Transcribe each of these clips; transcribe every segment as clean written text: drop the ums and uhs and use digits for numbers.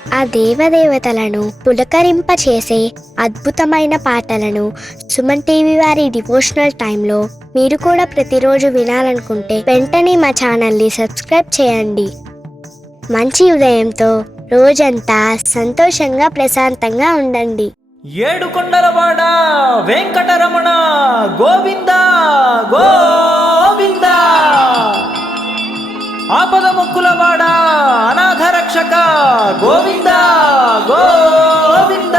ఆ దేవదేవతలను పులకరింపచేసే అద్భుతమైన పాటలను సుమన్ టీవీ వారి డివోషనల్ టైంలో మీరు కూడా ప్రతిరోజు వినాలనుకుంటే వెంటనే మా ఛానల్ని సబ్స్క్రైబ్ చేయండి. మంచి ఉదయంతో రోజంతా సంతోషంగా ప్రశాంతంగా ఉండండి. ఏడుకొండలవాడ వెంకటరమణ గోవింద గోవింద. ఆపద మొక్కులవాడ అనాథ రక్షక గోవింద గోవింద.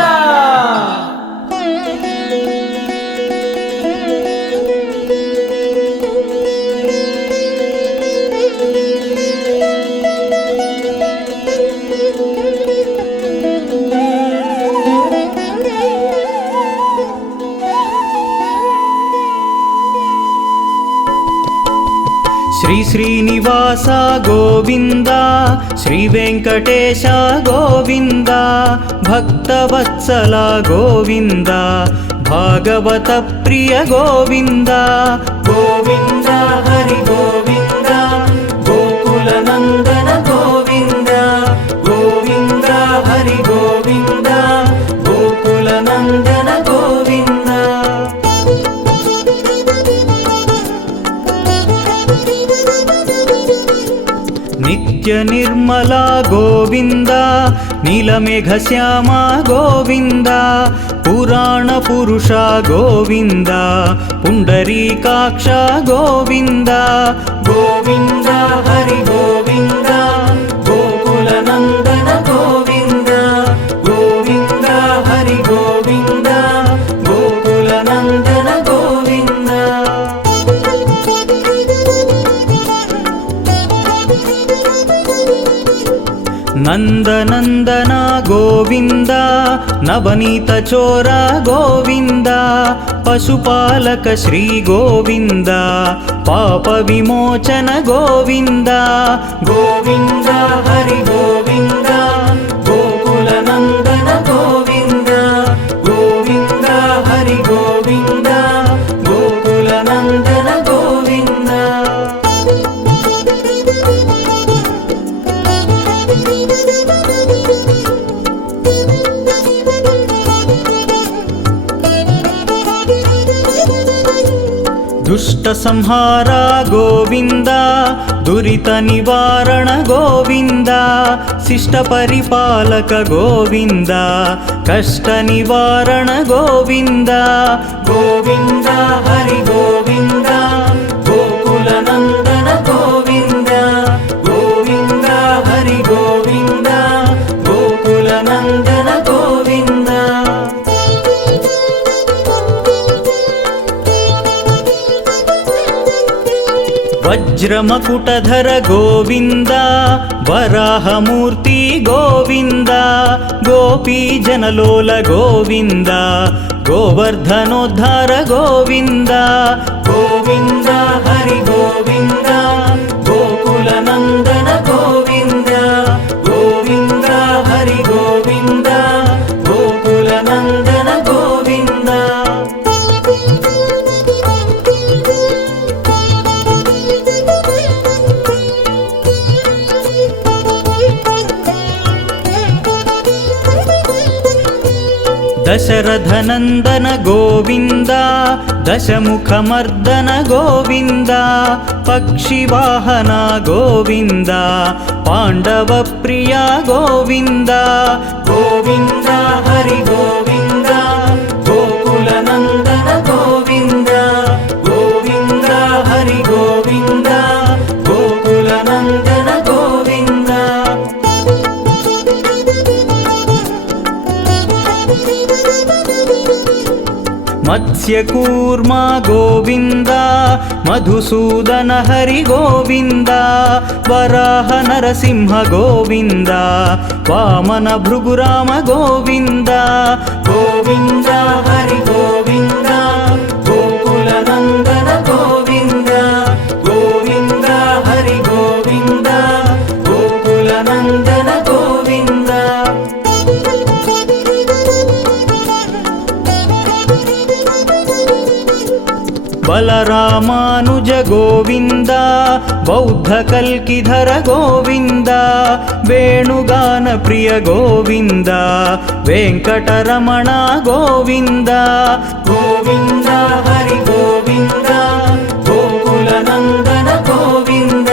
శ్రీ శ్రీనివాస గోవింద, శ్రీ వెంకటేశ గోవింద, భక్తవత్సల గోవింద, భాగవత ప్రియ గోవింద గోవింద. హరి గోవింద గోకుల నందన గోవింద గోవింద. హరి గోవింద గోకుల నందన గోవింద. నిత్య నిర్మల గోవింద, నీలమేఘ శ్యామ గోవింద, పురాణ పురుష గోవింద, పుండరీకాక్ష గోవింద గోవింద. హరి గోవింద గోకుల నందన గోవింద గోవింద. హరి గోవింద గోకుల నందన గోవింద. నందనందన గోవింద, నవనీత చోర గోవింద, పశుపాలక శ్రీ గోవింద, పాప విమోచన గోవింద గోవింద. హరి గోవింద గోకుల నందన గోవింద గోవింద. హరి గోవింద గోకుల నందన గోవింద. దుష్ట సంహార గోవింద, దురిత నివారణ గోవింద, శిష్ట పరిపాలక గోవింద, కష్ట నివారణ గోవింద గోవింద. హరి గోవింద గోకుల నందన గోవింద గోవింద. హరి గోవింద గోకుల నందన గోవింద. వజ్రమకుటధర గోవింద, వరాహమూర్తి గోవింద, గోపీజనలోల గోవింద, గోవర్ధనోద్ధార గోవింద గోవింద. హరి గోవింద గోకుల నందన గోవింద గోవింద. హరి గోవింద గోకుల నందన గోవింద. దశరథనందన గోవింద, దశముఖమర్దన గోవింద, పక్షివాహన గోవింద, పాండవ ప్రియ గోవింద గోవింద. హరి గోవింద గోకుల నందన గోవింద గోవింద. హరి గోవింద గోకుల నందన గోవింద. మత్స్యకూర్మ గోవింద, మధుసూదన హరి గోవింద, వరాహ నరసింహ గోవింద, వామన భృగురామ గోవింద గోవింద. హరి గోవింద గోకుల నందన గోవింద గోవింద. హరి గోవింద గోకుల నందన గోవింద. బలరామానుజ గోవింద, बौद्ध कल्किधर गोविन्द वेणुगान प्रिय गोविन्द वेङ्कटरमण गोविन्द गोविन्द हरि गोविन्द गोकुलनन्दन गोविन्द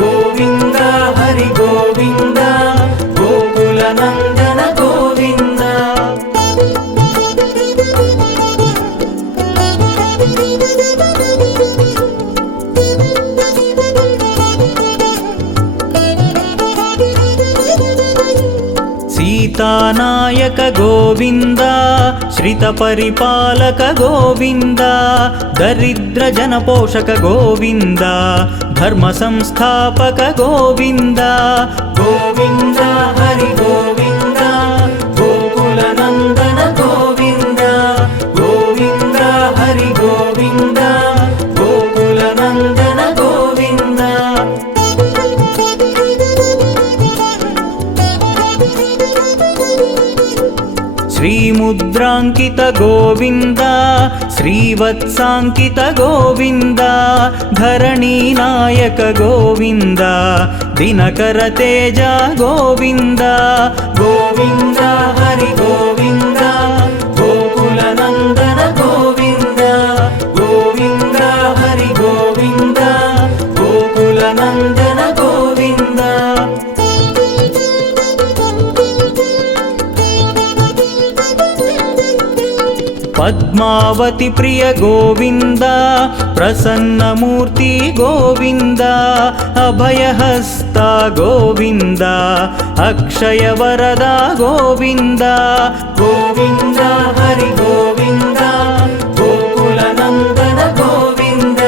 गोविन्द हरि गोविन्द गोकुलनन्दन गोविन्द। सीतानायक गोविन्द श्रितपरिपालक गोविन्द दरिद्र जनपोषक गोविन्द धर्म संस्थापक गोविन्द गोविन्द हरि गोविन्द गोकुलनन्दन गोविन्द गोविन्द हरि गोविन्द गोकुलनन्दन गोविन्द। श्रीमुद्राङ्कित गोविन्द श्रीवत्साङ्कित गोविन्द धरणीनायक गोविन्द दिनकर तेज गोविन्द गोविन्द हरि गोविन्द गोकुलनन्दन गोविन्द गोविन्द हरि गोविन्द गोकुलनन्दन गोविन्द। पद्मावती प्रिय गोविन्द प्रसन्नमूर्ति गोविन्द अभयहस्ता गोविन्द अक्षय वरदा गोविन्द गोविन्द हरि गोविन्द गोकुलनन्दन गोविन्द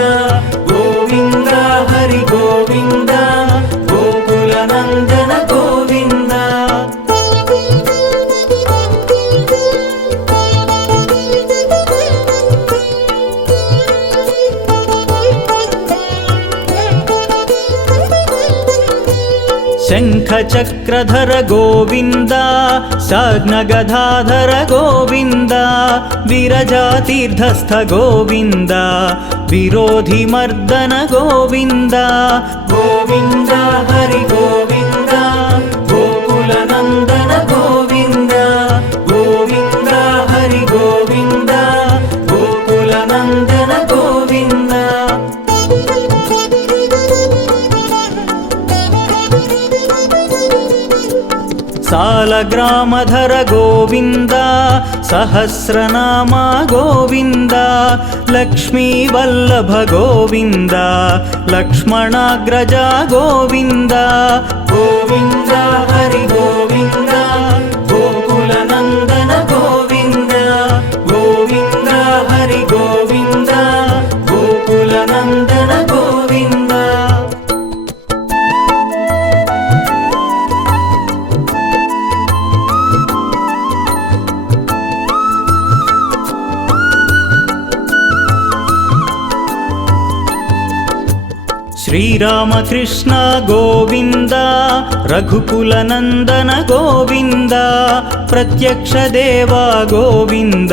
गोविन्द हरि गोविन्द गोकुलनन्दन गोविन्द। शङ्खचक्रधर गोविन्द साग्नगधाधर गोविन्द विरजातीर्थस्थ गोविन्द विरोधिमर्दन गोविन्द गोविन्द हरि गोविन्द गोकुलनन्दन गोविन्द गोविन्द हरि गोविन्द गोकुलनन्दन गोविन्द। सालग्रामधर गोविन्द सहस्रनामा गोविन्द लक्ष्मीवल्लभ गोविन्द लक्ष्मणाग्रजा गोविन्द गोविन्द हरि गोविन्द गोकुलनन्दन गोविन्द गोविन्द हरि गोविन्द गोकुलनन्दन गोविन्द। श्रीरामकृष्ण गोविन्द रघुकुलनन्दन गोविन्द प्रत्यक्ष देवा गोविन्द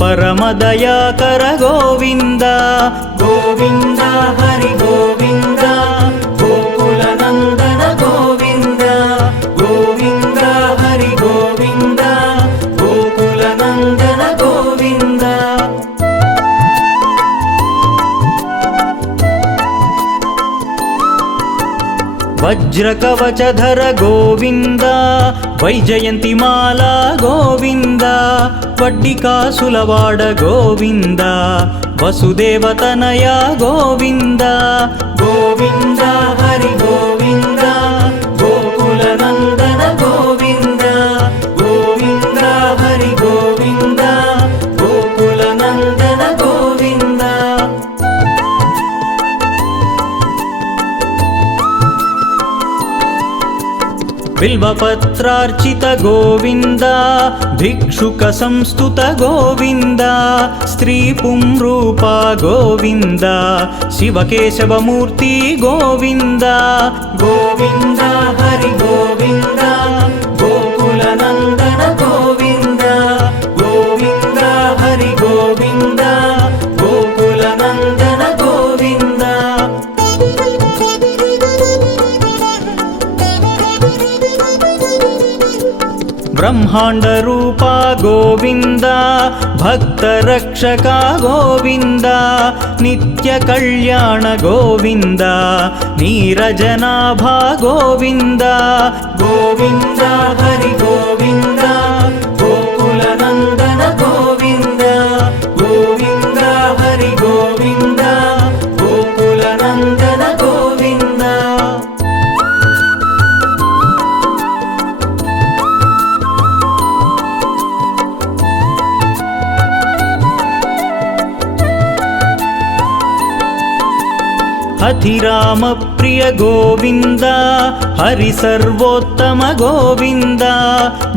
परमदयाकर गोविन्द गोविन्द हरि गोविन्द गोकुलनन्दन गोविन्द गोविन्द हरि गोविन्द गोकुलनन्दन गोविन्द। वज्रकवचधर गोविन्द वैजयन्तिमाला गोविन्द वड्डिकासुलवाड गोविन्द वसुदेवतनया गोविन्द गोविन्द हरि गोविन्द गोकुलनन्दन गोविन्द गोविन्द हरि गोविन्द गोकुलनन्दन गोविन्द। बिल्वपत्रार्चित गोविन्द भिक्षुक संस्तुत गोविन्द स्त्री पुंरूपा गोविन्द शिवकेशवमूर्ति गोविन्द गोविन्द हरि गोविन्द गोकुलनन्दन गोविन्द गोविन्द हरि गोविन्द गोकुलनन्दन गोविन्द। ब्रह्मांड रूपा गोविंद भक्त रक्षका गोविंद नित्य कल्याण गोविंद नीरजनाभा गोविंद गोविंद हरि गोविंद गोकुल नंदन गोविंद गोविंद हरि गोविंद गोकुल नंदन गोविंद। अतिराम प्रिय गोविंद हरि सर्वोत्तम गोविंद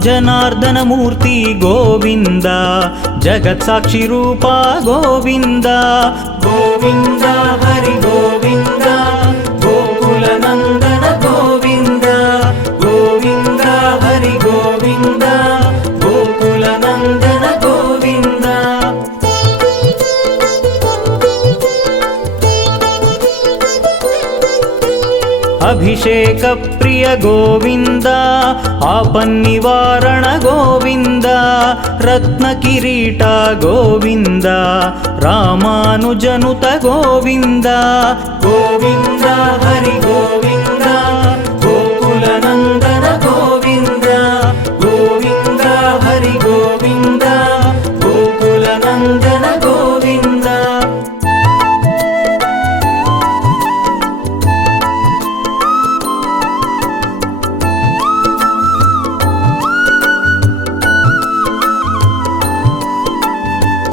जनार्दन मूर्ति गोविंद जगत साक्षी रूपा गोविंद गोविंद हरि गोविंद गोकुल नंदन गोविंद गोविंद हरि गोविंद गोकुल नंदन गोविंद। अभिषेक प्रिय गोविंद आपन्निवारण गोविंद रत्न किरीट गोविंद रामानुजनुत गोविंद गोविंद हरि गोविंद गोकुल नंदन गोविंद गोविंद हरि गोविंद गोकुल नंदन गोविंद।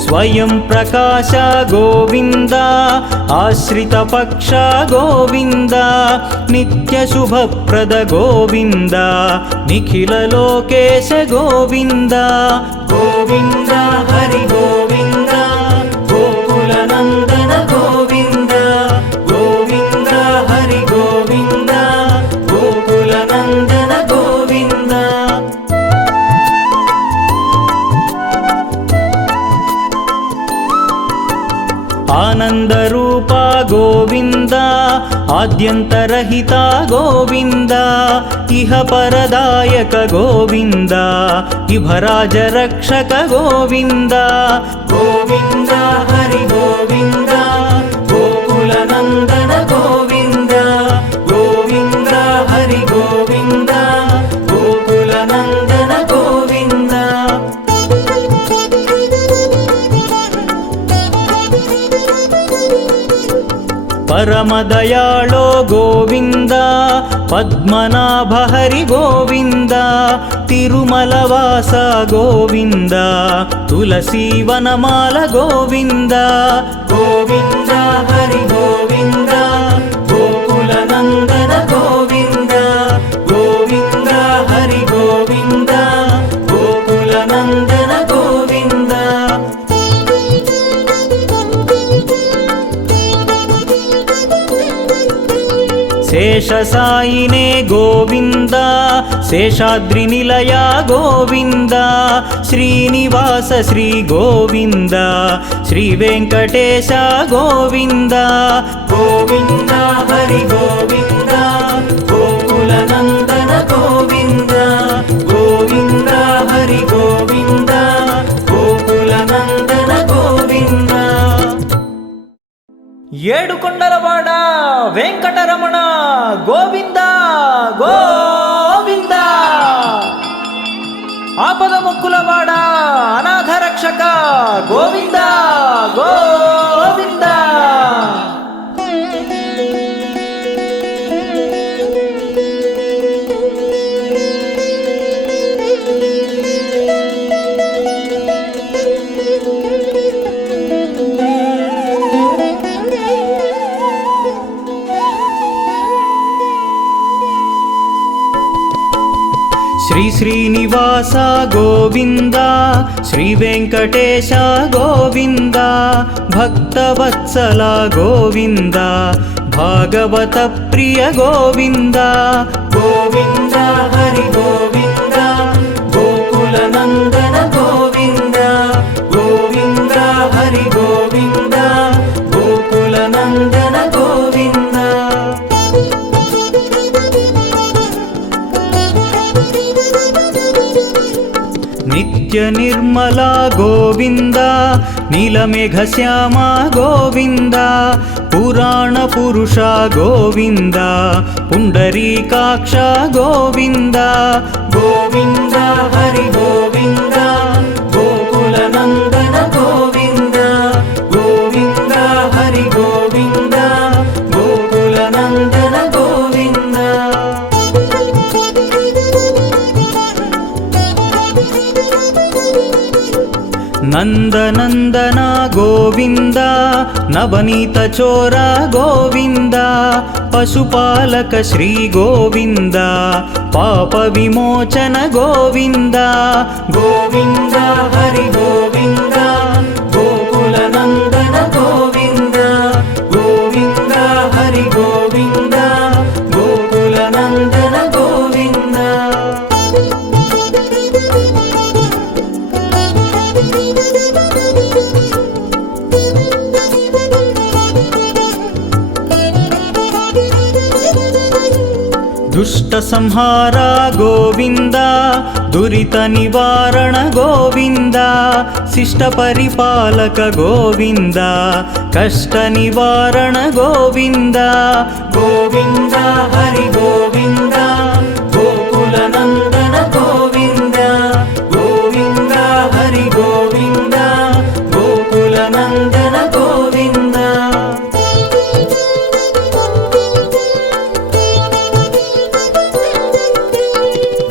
स्वयं प्रकाश गोविंद आश्रित पक्ष गोविंद नित्य शुभप्रद गोविंद निखिल लोकेश गोविंद गोविंद हरि गोविंद गोकुल नंदन गोविंद गोविंद हरि गोविंद गोकुल नंदन गोविंद। आनंद रूपा गोविंद आद्यंतरहिता गोविंद इह परदायक गोविंद इभराज रक्षक गोविंद गोविंद हरि गोविंद गोकुल नंदन गोविंद गोविंद हरि गोविंद गोकुल नंदन गोविंद। परम दयालो गोविंद पद्मनाभ हरि गोविंद तिरुमलवास गोविंद तुलसी वनमाल गोविंद गोविंद हरि गोविंद गोकुल नंदन गोविंद गोविंद हरि गोविंद गोकुल नंदन गोविंद। शेषसायिने गोविंद शेषाद्रि निलया गोविंद श्रीनिवास श्री गोविंद श्री वेंकटेश गोविंद गोविंद हरि गोविंद गोकुल नंदन गोविंद गोविंद हरि गोविंद गोकुल नंदन गोविंद। ఏడుకొండలవాడ వెంకటరమణ గోవింద గోవింద ఆపద ముక్కులవాడ అనాథ రక్షక గోవింద గోవింద। श्री श्रीनिवास गोविंद श्री वेंकटेश गोविंद भक्तवत्सल गोविंद भागवत प्रिय गोविंद गोविंद हरि गोविंद गोकुल नंदन गोविंद गोविंद हरि गोविंद गोकुल नंदन गोविंद। नित्य निर्मला गोविन्द नीलमेघश्यामा गोविन्द पुराण पुरुषा गोविन्द पुण्डरीकाक्ष गोविन्द गोविन्द हरि गोविन्द गोकुलनन्दन गोविन्द गोविन्द हरि गोविन्द गोकुलनन्दन गोविन्द। नन्दनन्दन गोविन्द नवनीत चोर गोविन्द पशुपालक श्री गोविन्द पाप विमोचन गोविन्द गोविन्द हरि गोविन्द गोकुलनन्दन गोविन्द गोविन्द हरि गोविन्द गोकुलनन्दन गोविन्द। दुष्ट संहार गोविन्द दुरित निवारण गोविन्द शिष्ट परिपालक गोविन्द कष्ट निवारण गोविन्द गोविन्द हरि गोविन्द गोकुलनन्दन गोविन्द गोविन्द हरि गोविन्द गोकुलनन्दन गोविन्द।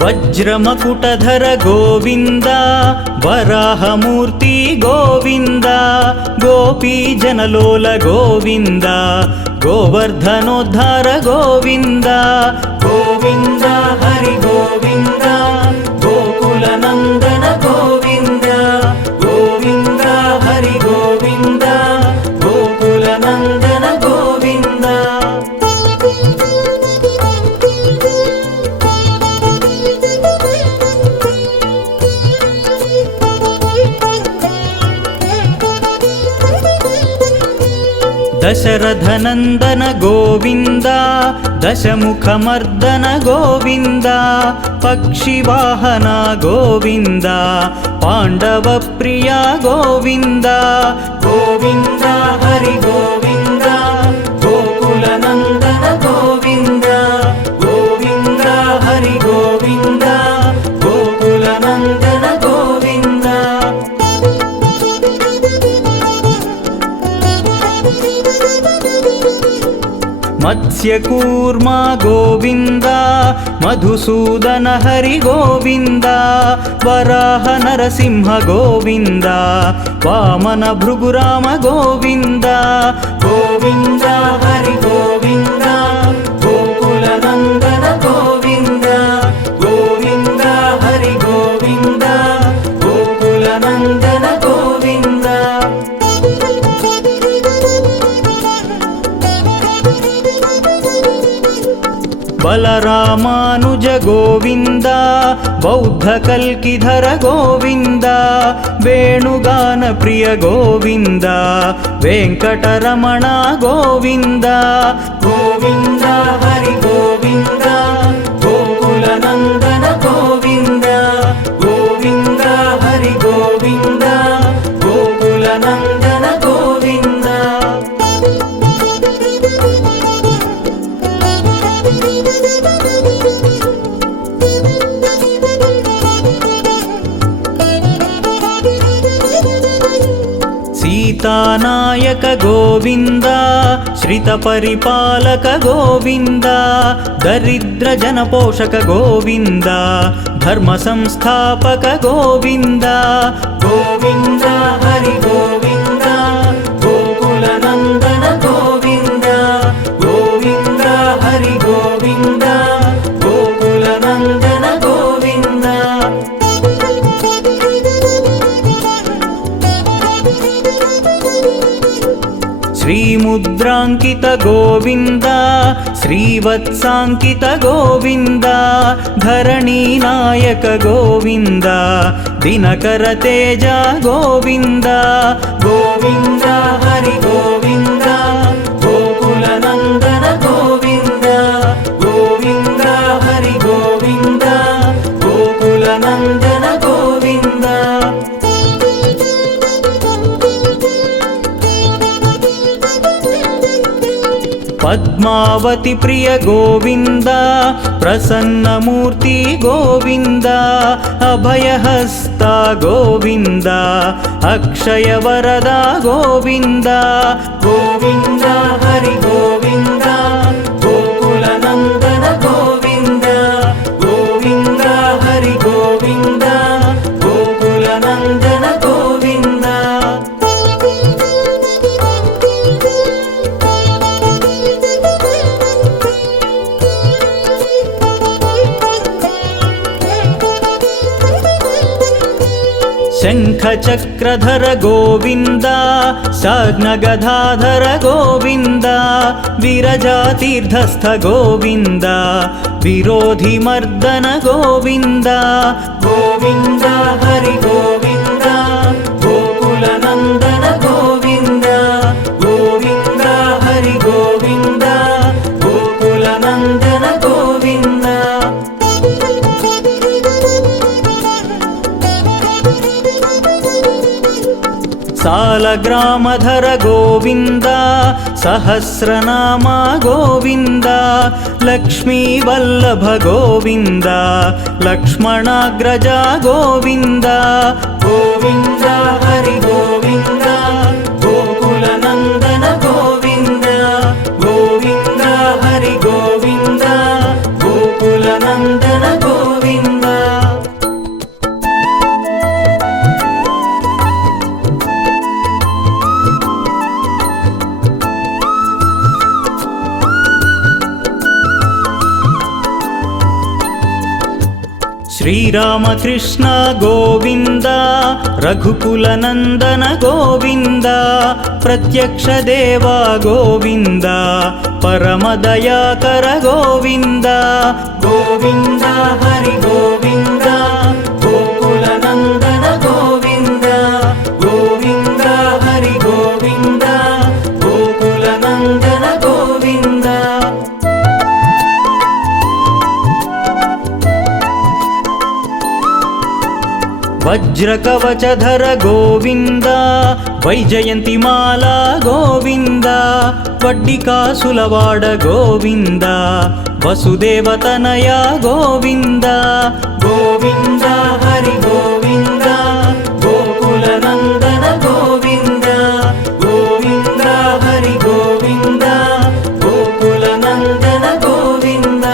वज्रमकुटधर गोविन्द वराहमूर्ति गोविन्द गोपीजनलोल गोविन्द गोवर्धनोद्धार गोविन्द गोविन्द हरि गोविन्द गोकुलनन्दन गोविन्द गोविन्द हरि गोविन्द गोकुलनन्दन गोविन्द। दशरथनन्दन गोविन्द दशमुखमर्दन गोविन्द पक्षिवाहन गोविन्द पाण्डवप्रिया गोविन्द गोविन्द हरि गोविन्द गोकुलनन्दन गोविन्द गोविन्द हरि गोविन्द गोकुलनन्दन गोविन्द। मत्स्यकूर्मा गोविन्द मधुसूदन हरि गोविन्द वराह नरसिंह गोविन्द वामन भृगुराम गोविन्द गोविन्द हरि गोविन्द गोकुलनन्दन गोविन्द गोविन्द हरि गोविन्द गोकुलनन्दन गोविन्द। बलरामानुज गोविन्द बौद्धकल्किधर गोविन्द वेणुगान प्रिय गोविन्द वेङ्कटरमण गोविन्द गोविन्द हरि गोविन्द गोकुलनन्दन गोविन्द गोविन्द हरि गोविन्द गोकुलनन्दन गोविन्द। सीतानायक गोविन्द श्रितपरिपालक गोविन्द दरिद्रजनपोषक गोविन्द धर्मसंस्थापक गोविन्द गोविन्द हरि गोविन्द गोकुलनन्दन गोविन्द गोविन्द हरि गोविन्द गोकुलनन्दन गोविन्द। श्रीमुद्राङ्कित गोविन्द श्रीवत्साङ्कित गोविन्द धरणीनायक गोविन्द दिनकर तेज गोविन्द गोविन्द हरि गोविन्द गोकुलनन्दन गोविन्द गोविन्द हरि गोविन्द गोकुलनन्दन गोविन्द। పద్మావతి ప్రియ గోవింద ప్రసన్నమూర్తి గోవింద అభయహస్త గోవింద అక్షయ వరద గోవింద గోవింద హరి గోవింద గోకుల నందన గోవింద గోవింద హరి గోవింద గోకుల నందన గోవింద. శంఖచక్రధర గోవింద సాగ్నగధాధర గోవింద విరజాతీర్థస్థ గోవింద విరోధిమర్దన గోవింద గోవింద హరి గోవింద గోకుల నందన గోవింద గోవింద హరి గోవింద గోకుల నందన గోవింద. సాలగ్రామధర గోవింద సహస్రనామ గోవింద లక్ష్మీవల్లభ గోవింద లక్ష్మణాగ్రజ గోవింద గోవింద హరి గోవింద గోకుల నందన గోవింద గోవింద హరి గోవింద గోకుల నందన గోవింద. శ్రీరామకృష్ణ గోవింద రఘుకుల నందన గోవింద ప్రత్యక్ష దేవ గోవింద పరమదయాకర గోవింద గోవింద హరి గోవింద గోకుల నందన గోవింద గోవింద హరి గోవింద గోకుల నందన గోవింద. వజ్రకవచధర గోవింద వైజయంతిమాల గోవింద వడ్డికాసులవాడ గోవింద వసుదేవతనయ గోవింద గోవింద హరి గోవింద గోకుల నందన గోవింద గోవింద హరి గోవింద గోకుల నందన గోవింద.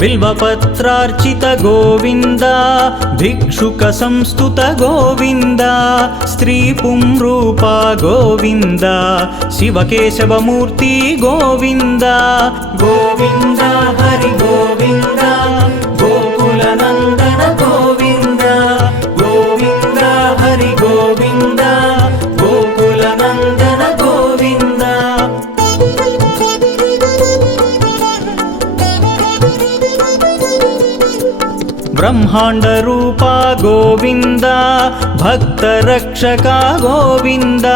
బిల్వపత్రార్చిత గోవింద భిక్షుక సంస్తుత గోవింద స్త్రీ పుంరూప గోవింద శివకేశవమూర్తి గోవింద గోవింద హరి గోవింద గోకుల నందన గోవింద గోవింద హరి గోవింద గోకుల నందన గోవింద. బ్రహ్మాండ రూప గోవింద భక్త రక్షక గోవింద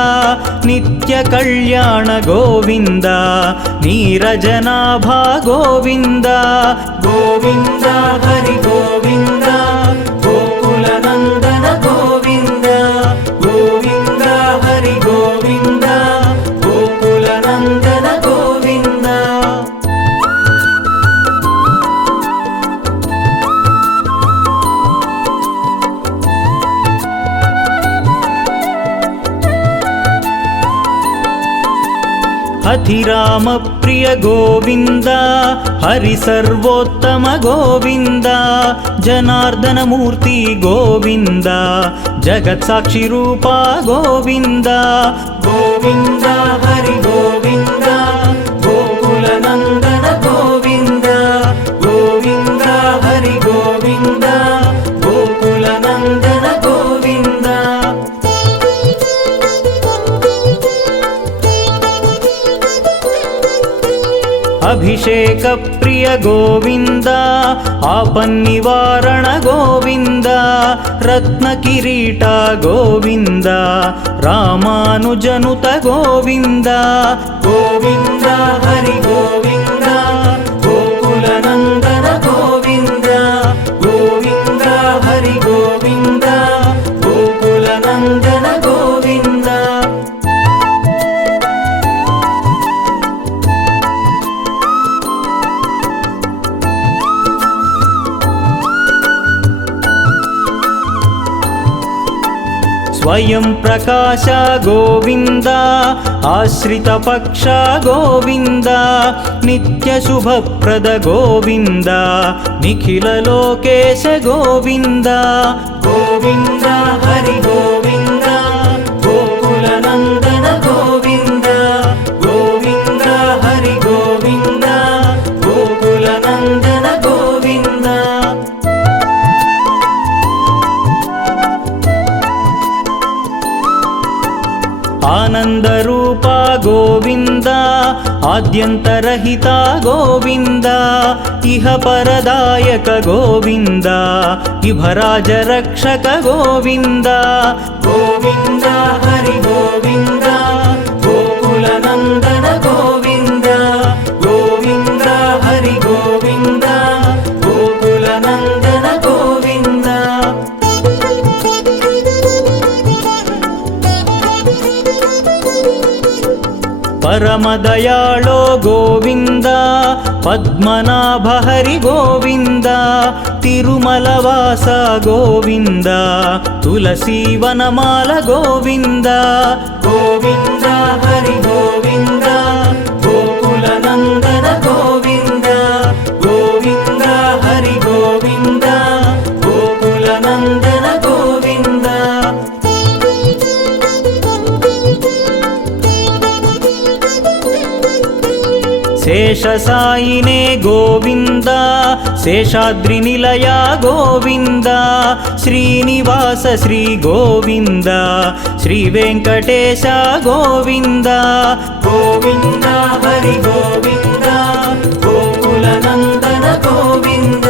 నిత్య కళ్యాణ గోవింద నీరజనాభ గోవింద గోవింద హరి గోవింద గోకుల నందన గోవింద గోవింద హరి గోవింద గోకుల నందన గోవింద. అధిరామ ప్రియ గోవింద హరి సర్వోత్తమ గోవింద జనార్దనమూర్తి గోవింద జగత్సాక్షి రూప గోవింద గోవింద హరి గోవింద గోకుల నందన గోవింద గోవింద హరి గోవింద గోకుల నందన గోవింద. అభిషేక ప్రియ గోవింద ఆపన్నివారణ గోవింద రత్న కిరీట గోవింద రామానుజనుత గోవింద గోవింద హరి గోవింద గోకుల నందన గోవింద గోవింద హరి గోవింద గోకుల నందన स्वयं प्रकाश गोविन्द आश्रितपक्ष गोविन्द नित्यशुभप्रद गोविन्द निखिललोकेश गोविन्द गोविन्द हरि गोविन्द गोकुलनन्दन गोविन्द गोविन्द हरि गोविन्द गोकुलनन्दन गोविन्द आनन्दरूपा गोविन्द आद्यन्तरहिता गोविन्द इह परदायक गोविन्द इभराजरक्षक गोविन्द गोविन्द हरि गोविन्द गोकुलनन्दन गोविन्द गोविन्द हरि गोविन्द गोकुलनन्दन गोविन्द परमदयाळो गोविन्द पद्मनाभ हरि गोविन्द तिरुमलवास गोविन्द तुलसीवनमाल गोविन्द गोविन्द हरि गोविन्द गोकुलनन्दन गोविन्द गोविन्द हरि गोविन्द गोकुलनन्दन गोविन्द शेषसायिने गोविन्द शेषाद्रिनिलया गोविन्द श्रीनिवास श्री गोविन्द श्रीवेङ्कटेश गोविन्द गोविन्द हरि गोविन्द गोकुलनन्दन गोविन्द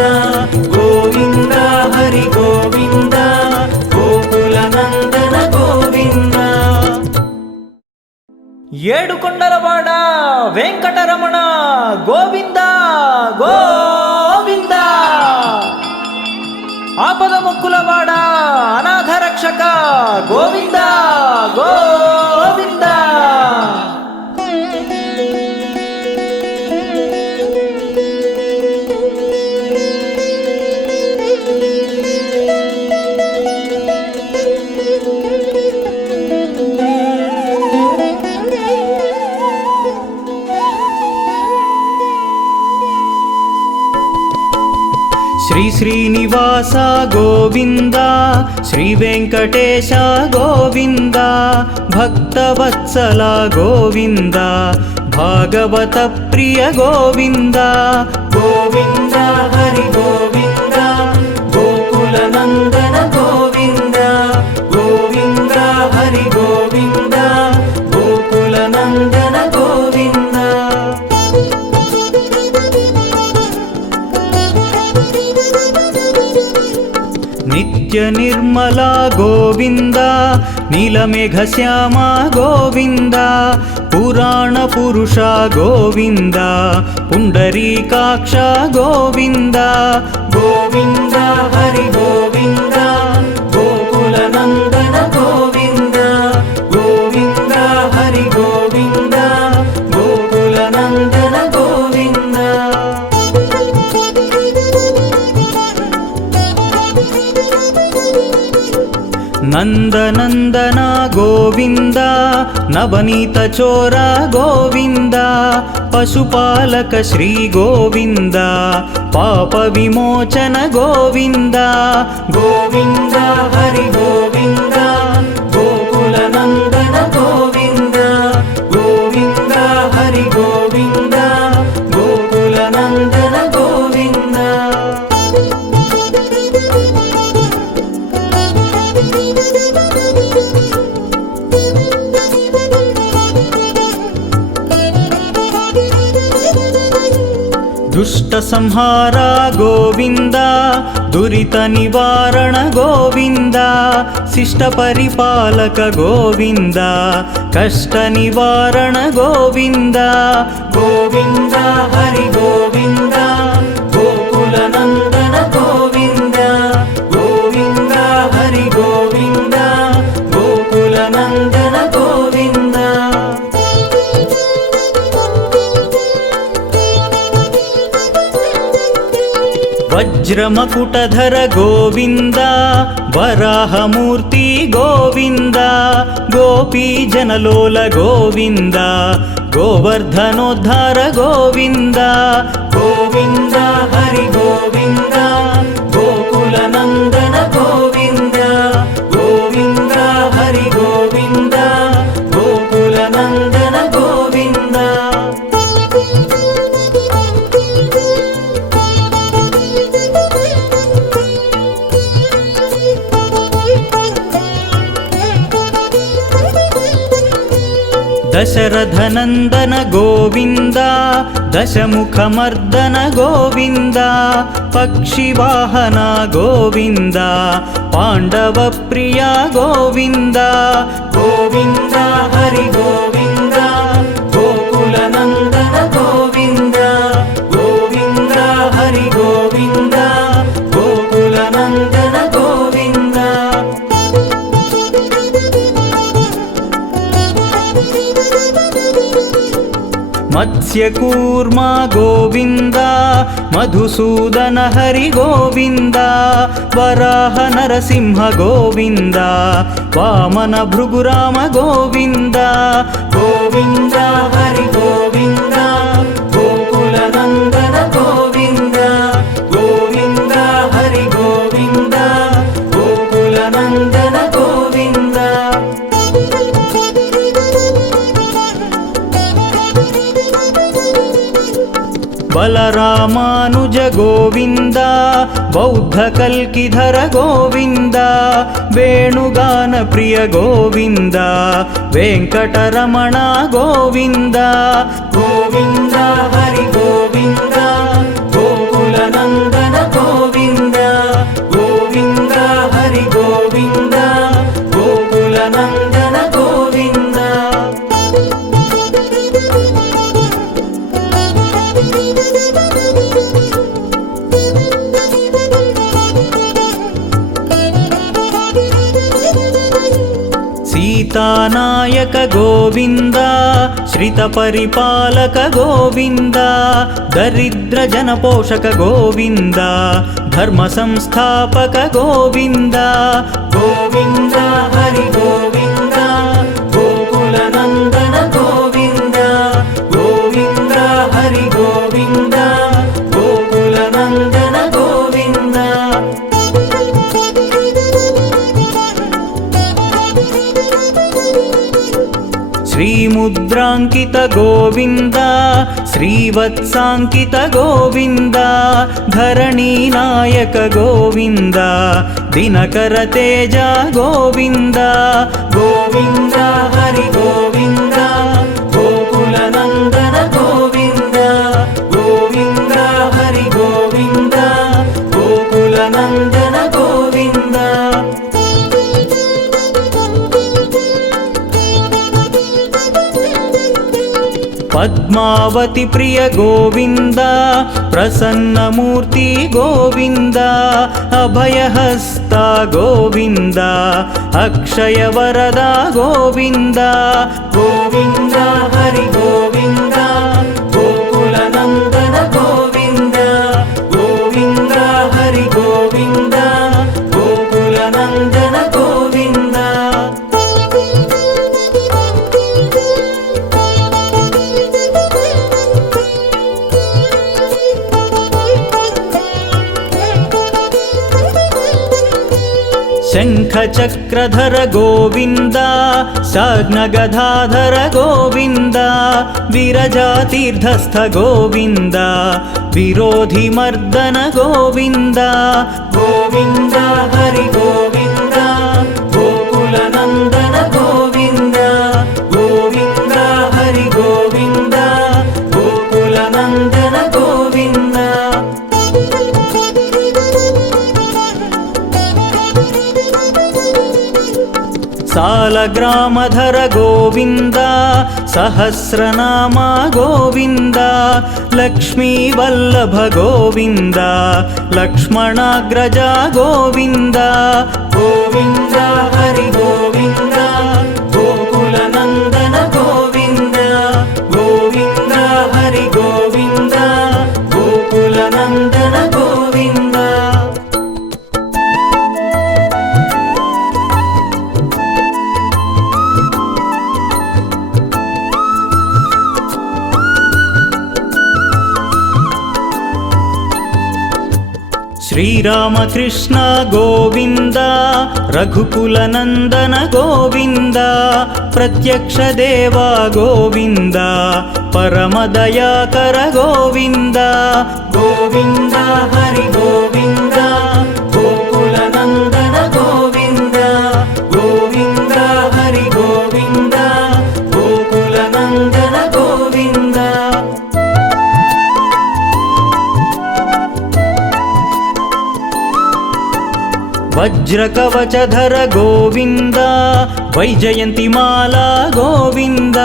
गोविन्द हरि गोविन्द गोकुलनन्दन गोविन्द ఏడుకొండలవాడ వెంకటరమణ గోవింద గోవింద ఆపద ముక్కులవాడ అనాథ రక్షక గోవింద గోవింద श्री श्रीनिवास गोविन्द श्री वेङ्कटेश गोविन्द भक्तवत्सल गोविन्द भागवत प्रिय गोविन्द गोविन्द हरि गोविन्द गोकुलनन्दन गोविन्द गोविन्द हरि गोविन्द गोकुलनन्दन गोविन्द नित्य निर्मला गोविन्द नीलमेघ श्यामा गोविन्द पुराण पुरुष गोविन्द पुण्डरीकाक्ष गोविन्द गोविन्द हरि गोविन्द गोकुलनन्दन गोविन्द गोविन्द हरि गोविन्द गोकुलनन्दन गोविन्द नन्दनन्दन गोविन्द नवनीत चोर गोविन्द पशुपालक श्री गोविन्द पाप विमोचन गोविन्द गोविन्द हरि गोविन्द गोकुलनन्दन गोविन्द गोविन्द हरि गोविन्द गोकुलनन्दन गोविन्द दुष्ट संहार गोविन्द दुरित निवारण गोविन्द शिष्ट परिपालक गोविन्द कष्ट निवारण गोविन्द गोविन्द हरि गोविन्द गोकुलनन्दन गोविन्द गोविन्द हरि गोविन्द गोकुलनन्दन गोविन्द వజ్రమకుటధర గోవింద వరాహమూర్తి గోవింద గోపీజనలోల గోవింద గోవర్ధనోద్ధార గోవింద గోవింద హరి గోవింద గోకుల నందన గోవింద గోవింద హరి గోవింద గోకుల నందన గోవింద. దశరథనందన గోవింద దశముఖమర్దన గోవింద పక్షివాహన గోవింద పాండవ ప్రియ గోవింద గోవింద హరి గోవింద గోకుల నందన గోవింద గోవింద హరి గోవింద గోకుల నందన గోవింద. మత్స్యకూర్మా గోవింద మధుసూదన హరి గోవింద వరాహ నరసింహ గోవింద వామన భృగురామ గోవింద గోవింద హరి గోవింద గోకుల నందన గోవింద గోవింద హరి గోవింద గోకుల నందన గోవింద. బలరామానుజ గోవింద బౌద్ధ కల్కిధర గోవింద వేణుగాన ప్రియ గోవింద వెంకటరమణ గోవింద గోవింద హరి గోవింద గోకుల నందన గోవింద గోవింద హరి గోవింద గోకుల నందన గోవింద. సీతానాయక గోవింద శ్రిత పరిపాలక గోవింద దరిద్ర జన పోషక గోవింద ధర్మ సంస్థాపక గోవింద గోవింద హరి గోవింద గోకుల నందన గోవింద గోవింద హరి గోవింద గోకుల నందన గోవింద. శ్రీముద్రాంకిత గోవింద శ్రీవత్సాంకిత గోవింద ధరణీనాయక గోవింద దినకర తేజ గోవింద గోవింద హరి గోవింద గోకుల నందన గోవింద గోవింద హరి గోవింద గోకుల నందన గోవింద. పద్మావతి ప్రియ గోవింద ప్రసన్నమూర్తి గోవింద అభయహస్త గోవింద అక్షయ వరద గోవింద గోవింద హరి గోవింద గోకుల నందన గోవింద గోవింద హరి గోవింద గోకుల నందన గోవింద. శంఖ చక్రధర గోవింద సాగ్నగధాధర గోవింద విరజాతీర్థస్థ గోవింద విరోధి మర్దన గోవింద గోవింద హరి గోవింద గోకుల నందన గోవింద గోవింద హరి గోవింద గోకుల నందన గోవింద. సాలగ్రామధర గోవింద సహస్రనామ గోవింద లక్ష్మీ వల్లభ గోవింద లక్ష్మణాగ్రజ గోవింద గోవింద హరి గోవింద గోకుల నందన గోవింద గోవింద హరి గోవింద గోకుల నందన గోవింద. శ్రీరామకృష్ణ గోవింద రఘుకులనందన గోవింద ప్రత్యక్ష దేవ గోవింద పరమదయాకర గోవింద గోవింద హరి గోవింద గోకులనందన గోవింద గోవింద హరి గోవింద గోకులనందన గోవింద వజ్రకవచధర గోవింద వైజయంతిమాల గోవింద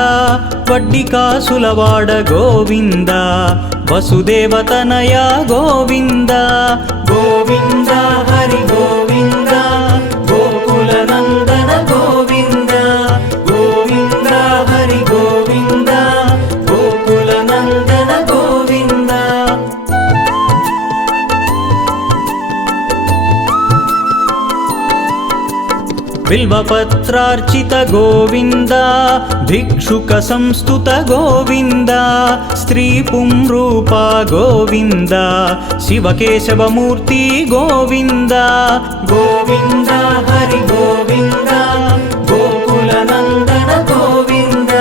వడ్డికాసులవాడ గోవింద వసుదేవతనయ గోవింద గోవింద హరి గోవింద గోకులనందన గోవింద గోవింద హరి గోవింద గోకులనందన గోవింద బిల్వపత్రార్చిత గోవింద భిక్షుక సంస్తుత గోవింద స్త్రీ పుంరూప గోవింద శివకేశవమూర్తి గోవింద గోవింద హరి గోవింద గోకులనందన గోవింద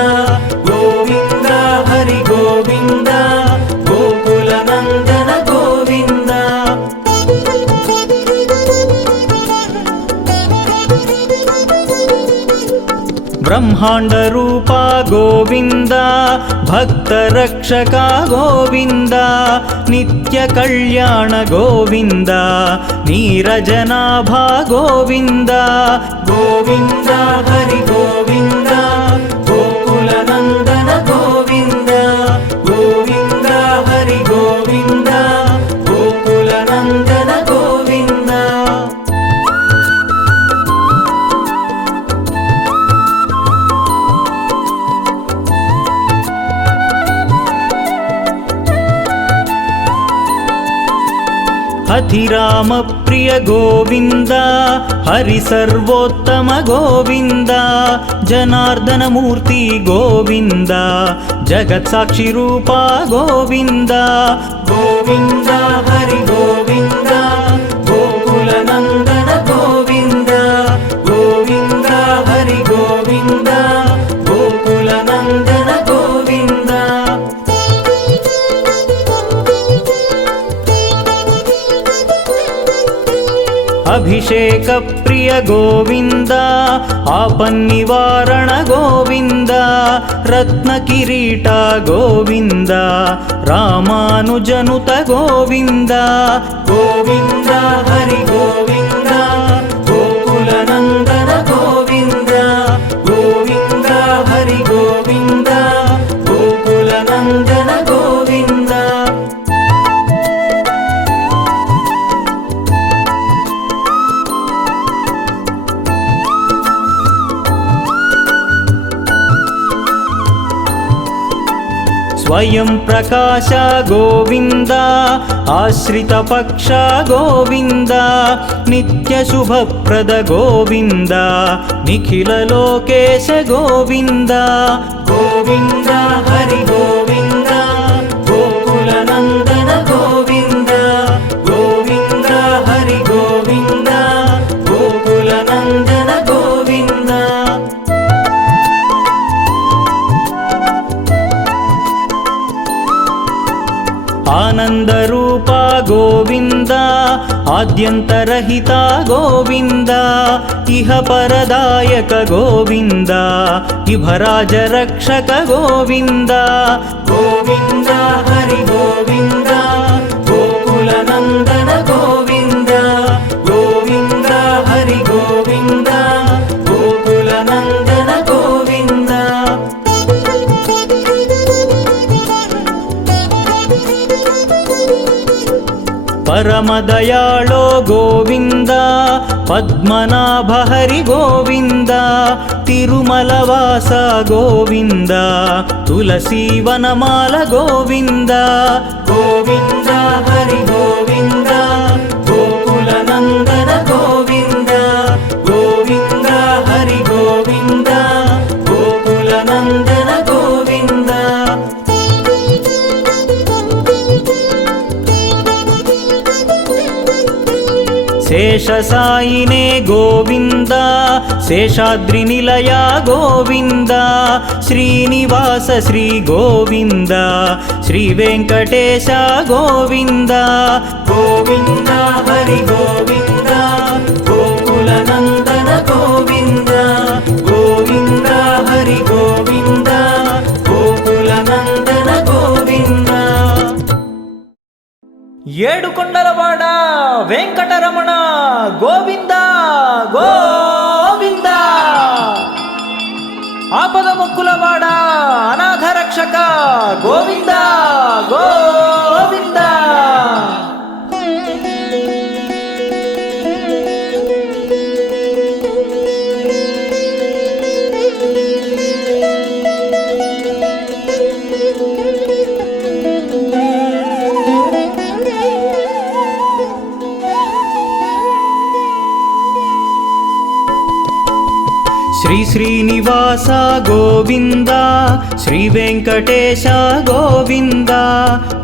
గోవింద హరి గోవింద గోకులనందన గోవింద బ్రహ్మాండ రూప గోవింద భక్త రక్షక గోవింద నిత్య కళ్యాణ గోవింద నీరజనాభ గోవింద గోవింద హరి గోవింద గోకులనందన గోవింద గోవింద హరి గోవింద గోకులనందన గోవింద అధిరామ ప్రియ గోవింద హరి సర్వోత్తమ గోవింద జనార్దన మూర్తి గోవింద జగత్ సాక్షి రూప గోవింద గోవింద హరి గోవింద గోకులనందన గోవింద గోవింద హరి గోవింద గోకులనందన గోవింద అభిషేక ప్రియ గోవింద ఆపన్నివారణ గోవింద రత్న కిరీట గోవింద రామానుజనుత గోవింద గోవింద హరి గోవింద గోకులనందన గోవింద గోవింద హరి గోవింద గోకులనందన గోవింద స్వయం ప్రకాశ గోవింద ఆశ్రిత పక్ష గోవింద నిత్య శుభప్రద గోవింద నిఖిల లోకేశ గోవింద గోవింద హరి గోవింద గోకులనందన గోవింద గోవింద హరి గోవింద గోకులనందన గోవింద ఆనంద రూప గోవింద ఆద్యంతరహిత గోవింద ఇహ పరదాయక గోవింద ఇభరాజ రక్షక గోవింద గోవింద హరి గోవింద గోకులనందన గోవింద గోవింద హరి గోవింద గోకులనందన గోవింద పరమదయాళో గోవింద పద్మనాభ హరి గోవింద తిరుమలవాస గోవింద తులసీవనమాల గోవింద గోవింద హరి గోవింద గోకులనందన గోవింద గోవింద హరి గోవింద గోకులనందన గోవింద శేషసాయినే గోవింద శేషాద్రి నిలయ గోవింద శ్రీనివాస శ్రీ గోవింద శ్రీ వెంకటేశ గోవింద గోవింద హరి గోవింద గోకుల నందన గోవింద గోవింద హరి గోవింద గోకుల నందన గోవింద. ఏడుకొండలవాడ వెంకటరమణ గోవింద గోవింద. ఆపద ముక్కులవాడ అనాథ రక్షక గోవింద గోవింద. శ్రీ శ్రీనివాస గోవింద శ్రీ వెంకటేశ గోవింద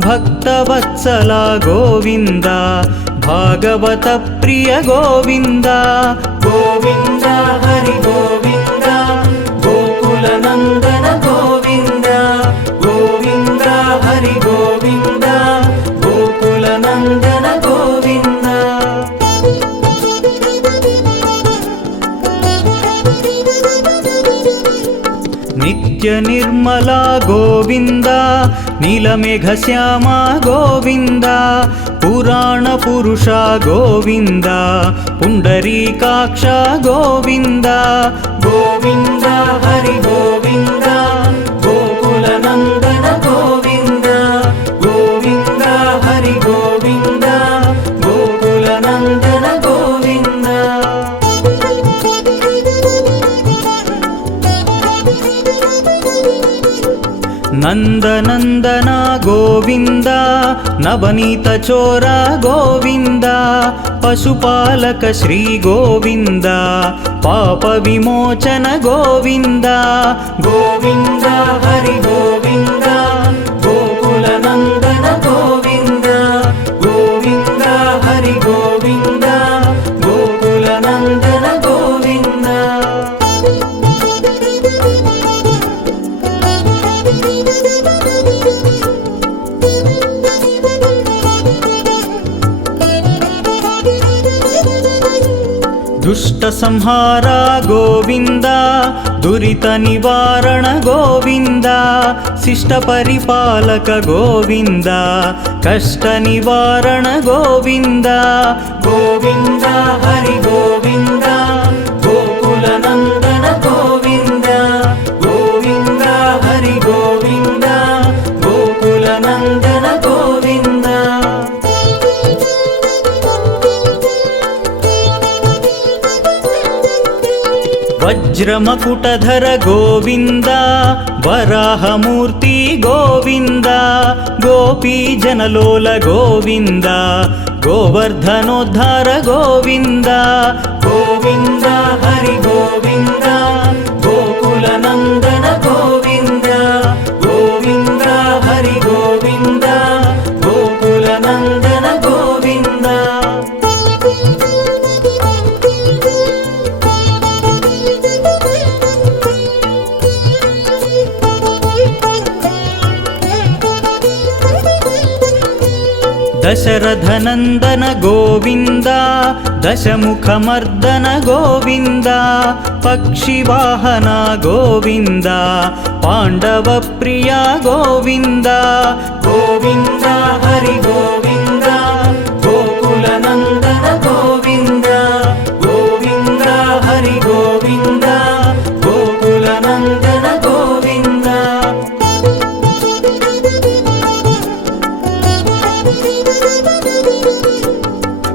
భక్తవత్సల గోవింద భాగవత ప్రియ గోవింద గోవింద హరి గోవింద గోకుల నందన గోవింద గోవింద హరి గోవింద గోకుల నందన గోవింద. నిత్య నిర్మల గోవింద నీలమేఘ శ్యామ గోవింద పురాణ పురుష గోవింద పుండరీకాక్ష గోవింద గోవింద హరి గోవింద గోకుల నందన గోవింద గోవింద హరి గోవింద గోకుల నందన గోవింద. నందనందన గోవింద నవనీత చోర గోవింద పశుపాలక శ్రీ గోవింద పాప విమోచన గోవింద గోవింద హరి గోవింద గోకుల నందన గోవింద గోవింద హరి గోవింద గోకుల నందన గోవింద. దుష్ట సంహార గోవింద దురిత నివారణ గోవింద శిష్ట పరిపాలక గోవింద కష్ట నివారణ గోవింద గోవింద హరి గోవింద గోకుల నందన గోవింద గోవింద హరి గోవింద గోకుల నందన గోవింద. వజ్రమకుటధర గోవింద వరాహమూర్తి గోవింద గోపీజనలోల గోవింద గోవర్ధనోద్ధార గోవింద గోవింద హరి గోవింద గోకుల నందన గోవింద గోవింద హరి గోవింద గోకుల నందన గోవింద. దశరథనందన గోవింద దశముఖమర్దన గోవింద పక్షివాహన గోవింద పాండవ ప్రియ గోవింద గోవింద హరి గోవింద గోకుల నందన గోవింద గోవింద హరి గోవింద గోకుల నందన గోవింద.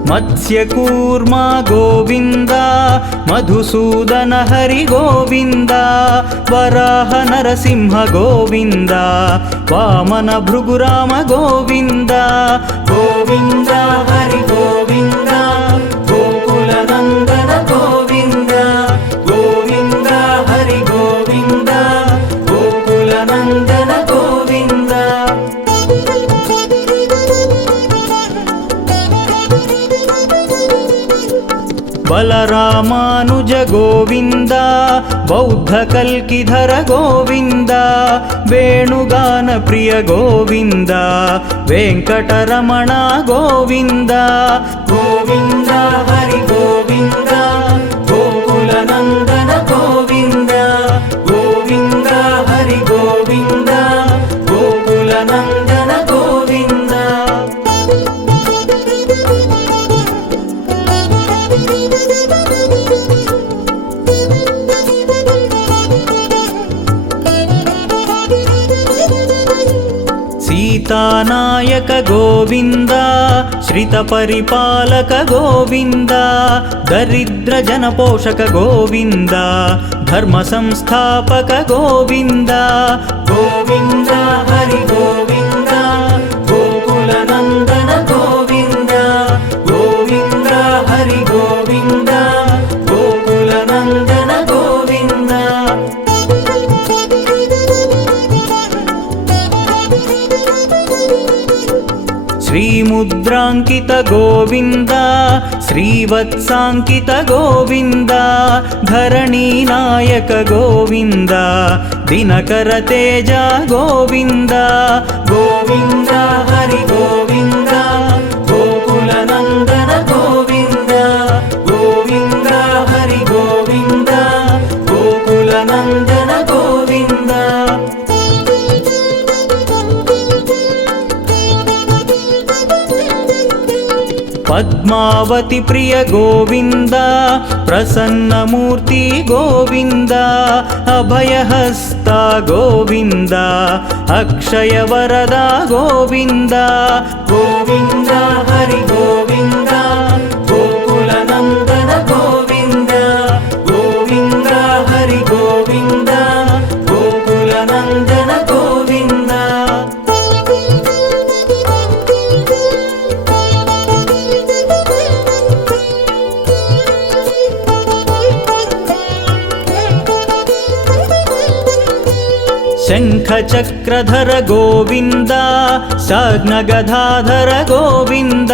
మత్స్యకూర్మ గోవింద మధుసూదన హరి గోవింద వరాహ నరసింహ గోవింద వామన భృగురామ గోవింద గోవింద హరి గోవింద గోకుల నందన గోవింద గోవింద హరి గోవింద గోకుల నందన గోవింద. बलरामानुज गोविन्द बौद्धकल्किधर गोविन्द वेणुगान प्रिय गोविन्द वेङ्कटरमण गोविन्द गोविन्द हरि गोविन्द गोकुलनन्दन गोविन्द गोविन्द हरि गोविन्द गोकुलनन्दन गोविन्द। सीतानायक गोविन्द श्रितपरिपालक गोविन्द दरिद्रजनपोषक गोविन्द धर्मसंस्थापक गोविन्द गोविन्द हरि गोविन्द गोकुलनन्दन गोविन्द गोविन्द हरि गोविन्द गोकुलनन्दन गोविन्द। श्रीमुद्राङ्कित गोविन्द श्रीवत्साङ्कित गोविन्द धरणीनायक गोविन्द दिनकर तेज गोविन्द गोविन्द हरि गोविन्द गोकुलनन्दन गोविन्द गोविन्द हरि गोविन्द गोकुलनन्दन गोविन्द। पद्मावती प्रिय गोविन्द प्रसन्नमूर्ति गोविन्द अभयहस्ता गोविन्द अक्षय वरदा गोविन्द गोविन्द हरि गोविन्द गोकुलनन्दन गोविन्द गोविन्द हरि गोविन्द गोकुलनन्दन गोविन्द। शङ्खचक्रधर गोविन्द साग्नगधाधर गोविन्द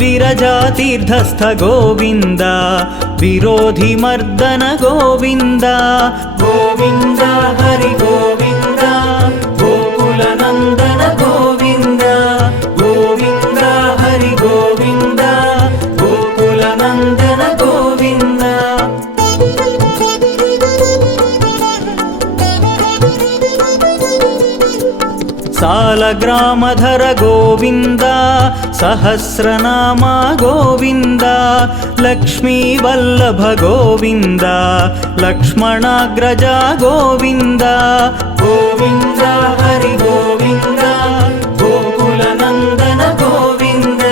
विरजातीर्थस्थ गोविन्द विरोधिमर्दन गोविन्द गोविन्द हरि गोविन्द गोकुलनन्दन गोविन्द गोविन्द हरि गोविन्द गोकुलनन्दन गोविन्द। सालग्रामधर गोविन्द सहस्रनाम गोविन्द लक्ष्मीवल्लभ गोविन्द लक्ष्मणाग्रज गोविन्द गोविन्द हरि गोविन्द गोकुलनन्दन गोविन्द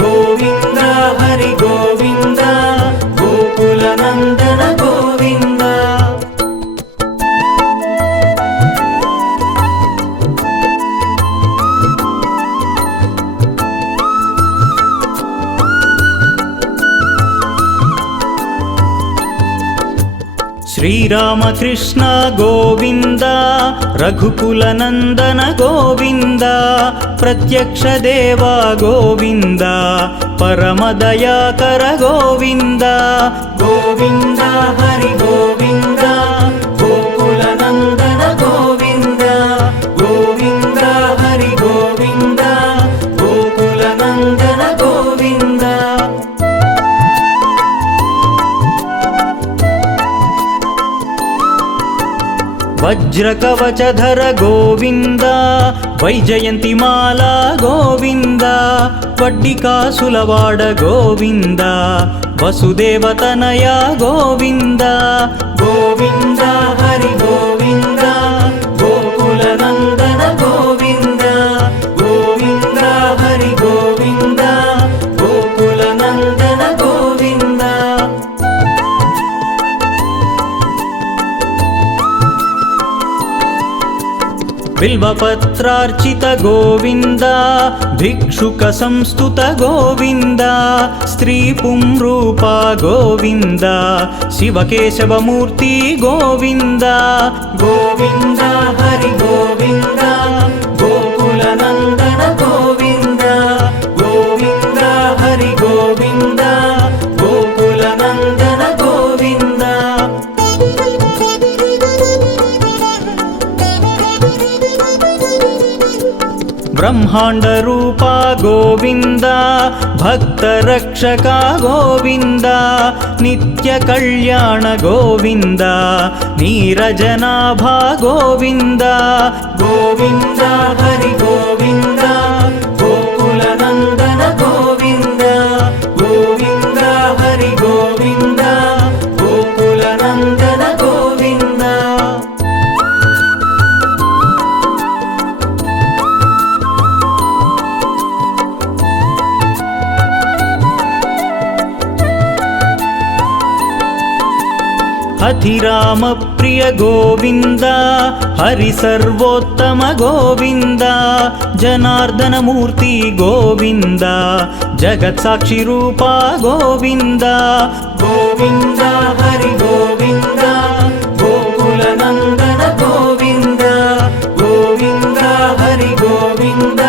गोविन्द हरि गोविन्द गोकुलनन्दन गोविन्द। श्रीरामकृष्ण गोविन्द रघुकुलनन्दन गोविन्द प्रत्यक्ष देव गोविन्द परमदयाकर गोविन्द गोविन्द हरि गोविन्द गोकुलनन्दन गोविन्द गोविन्द हरि गोविन्द गोकुलनन्दन गोविन्द। वज्रकवचधर गोविन्द वैजयन्तिमाला गोविन्द वड्डिकासुलवाड गोविन्द वसुदेवतनया गोविन्द गोविन्द हरि गोविन्द गोकुलनन्दन गोविन्द गोविन्द हरि गोविन्द गोकुलनन्दन गोविन्द। बिल्वपत्रार्चित गोविन्द भिक्षुक संस्तुत गोविन्द स्त्रीपुंरूपा गोविन्द शिवकेशवमूर्ति गोविन्द गोविन्द हरि गोविन्द गोकुलनन्दन गोविन्द गोविन्द हरि गोविन्द गोकुलनन्दन ब्रह्माण्डरूपा गोविन्द भक्तरक्षका गोविन्द नित्यकल्याण गोविन्द नीरजनाभा गोविन्द गोविन्द हरि गोविन्द गोकुलनन्दन गोविन्द गोविन्द हरि गोविन्द गोकुलनन्दन गोविन्द। अतिराम प्रिय गोविन्द हरि सर्वोत्तम गोविन्द जनार्दन मूर्ति गोविन्द जगत्साक्षि रूपा गोविन्द गोविन्द हरि गोविन्द गोकुलनन्दन गोविन्द गोविन्द हरि गोविन्द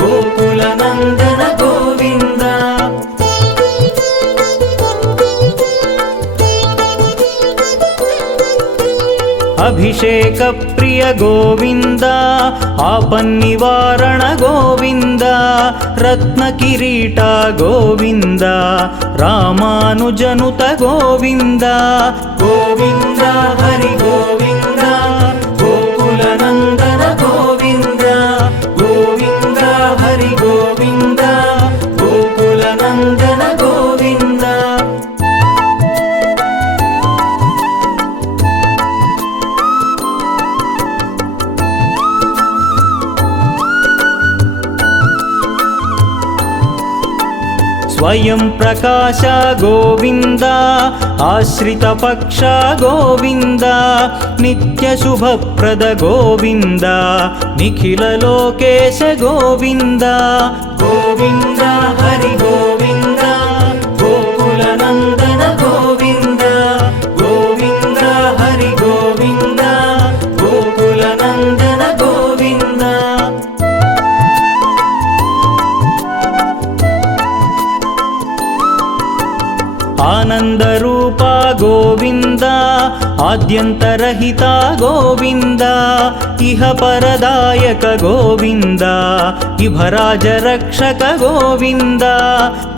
गोकुलनन्दन गोविन्द। अभिषेक प्रिय गोविन्द आपन्निवारण गोविन्द रत्नकिरीट गोविन्द रामानुजनुत गोविन्द गोविन्द हरि गोविन्द गोकुलनन्दन गोविन्द गोविन्द हरि गोविन्द गोकुलनन्दन गोविन्द। स्वयं प्रकाश गोविन्द आश्रित पक्ष गोविन्द नित्य शुभप्रद गोविन्द निखिल लोकेश गोविन्द गोविन्द हरि गोविन्द गोकुलनन्दन गोविन्द गोविन्द हरि गोविन्द गोकुलनन्दन गोविन्द। आनन्दरूपा गोविन्द आद्यन्तरहिता गोविन्द इह परदायक गोविन्द इभराज रक्षक गोविन्द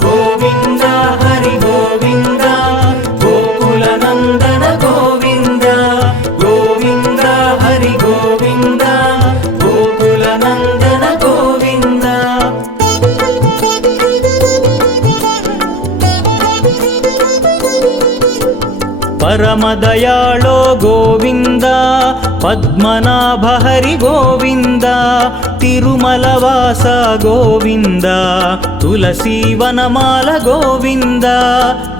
गोविन्द हरि गोविन्द गोकुलनन्दन गोविन्द गोविन्द हरि गोविन्द गोकुलनन्दन गोविन्द। परमदयाळो गोविन्द पद्मनाभ हरि गोविन्द तिरुमलवास गोविन्द तुलसीवनमाल गोविन्द